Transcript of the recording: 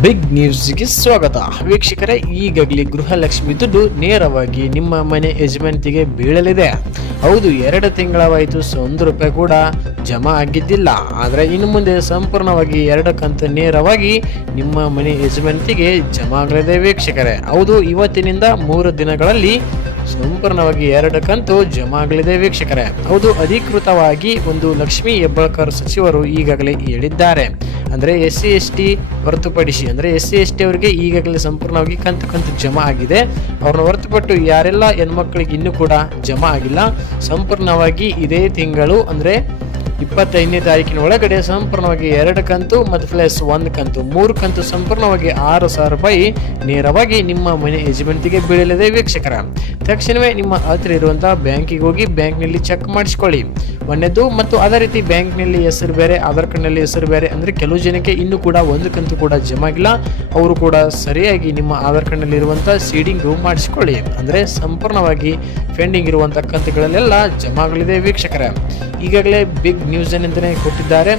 Big ನ್ಯೂಸ್ಗೆ ಸ್ವಾಗತ ವೀಕ್ಷಕರೇ. ಈಗಾಗಲೇ ಗೃಹಲಕ್ಷ್ಮಿ ದುಡ್ಡು ನೇರವಾಗಿ ನಿಮ್ಮ ಮನೆ ಯಜಮಾನಿಗೆ ಬೀಳಲಿದೆ. ಹೌದು, 2 ತಿಂಗಳವಾಯಿತು, ₹1 ಕೂಡ ಜಮಾ ಆಗಿದ್ದಿಲ್ಲ. ಆದರೆ ಇನ್ನು ಮುಂದೆ ಸಂಪೂರ್ಣವಾಗಿ 2 ಕಂತು ನೇರವಾಗಿ ನಿಮ್ಮ ಮನೆ ಯಜಮಾನಿಗೆ ಜಮಾ ಆಗಲಿದೆ ವೀಕ್ಷಕರೇ. ಹೌದು, ಇವತ್ತಿನಿಂದ 3 ದಿನಗಳಲ್ಲಿ ಸಂಪೂರ್ಣವಾಗಿ 2 ಕಂತು ಜಮಾ ಆಗಲಿದೆ ವೀಕ್ಷಕರೇ. ಹೌದು, ಅಧಿಕೃತವಾಗಿ ಒಂದು ಲಕ್ಷ್ಮೀ ಹೆಬ್ಬಾಳ್ಕರ್ ಸಚಿವರು ಈಗಾಗಲೇ ಹೇಳಿದ್ದಾರೆ. ಅಂದರೆ SC/ST ಹೊರತುಪಡಿಸಿ, ಅಂದರೆ SC/ST ಅವರಿಗೆ ಈಗಾಗಲೇ ಸಂಪೂರ್ಣವಾಗಿ ಕಂತು ಜಮಾ ಆಗಿದೆ. ಅವ್ರನ್ನ ಹೊರತುಪಟ್ಟು ಯಾರೆಲ್ಲ ಹೆಣ್ಮಕ್ಳಿಗೆ ಇನ್ನೂ ಕೂಡ ಜಮಾ ಆಗಿಲ್ಲ, ಸಂಪೂರ್ಣವಾಗಿ ಇದೇ ತಿಂಗಳು ಅಂದರೆ 25ನೇ ತಾರೀಕಿನ ಒಳಗಡೆ ಸಂಪೂರ್ಣವಾಗಿ 2 ಕಂತು ಮತ್ತು ಪ್ಲಸ್ 1 ಕಂತು 3 ಕಂತು ಸಂಪೂರ್ಣವಾಗಿ ₹6,000 ನೇರವಾಗಿ ನಿಮ್ಮ ಮನೆ ಯಜಮಾನಿಗೆ ಬೀಳಲಿದೆ ವೀಕ್ಷಕರ. ತಕ್ಷಣವೇ ನಿಮ್ಮ ಹತ್ರ ಇರುವಂತಹ ಬ್ಯಾಂಕಿಗೆ ಹೋಗಿ ಬ್ಯಾಂಕ್ನಲ್ಲಿ ಚೆಕ್ ಮಾಡಿಸ್ಕೊಳ್ಳಿ ಒಂದೇದು. ಮತ್ತು ಅದೇ ರೀತಿ ಬ್ಯಾಂಕ್ನಲ್ಲಿ ಹೆಸರು ಬೇರೆ, ಆಧಾರ್ ಕಾರ್ಡ್ನಲ್ಲಿ ಹೆಸರು ಬೇರೆ, ಅಂದರೆ ಕೆಲವು ಜನಕ್ಕೆ ಇನ್ನೂ ಕೂಡ 1 ಕಂತು ಕೂಡ ಜಮಾ ಆಗಿಲ್ಲ. ಅವರು ಕೂಡ ಸರಿಯಾಗಿ ನಿಮ್ಮ ಆಧಾರ್ ಕಾರ್ಡ್ನಲ್ಲಿ ಇರುವಂಥ ಸೀಡಿಂಗು ಮಾಡಿಸ್ಕೊಳ್ಳಿ. ಅಂದರೆ ಸಂಪೂರ್ಣವಾಗಿ ಪೆಂಡಿಂಗ್ ಇರುವಂಥ ಕಂತುಗಳಲ್ಲೆಲ್ಲ ಜಮಾ ಆಗಲಿದೆ ವೀಕ್ಷಕರ. ಈಗಾಗಲೇ ಬಿಗ್ ನ್ಯೂಸ್ ಏನೆಂದರೆ ಕೊಟ್ಟಿದ್ದಾರೆ.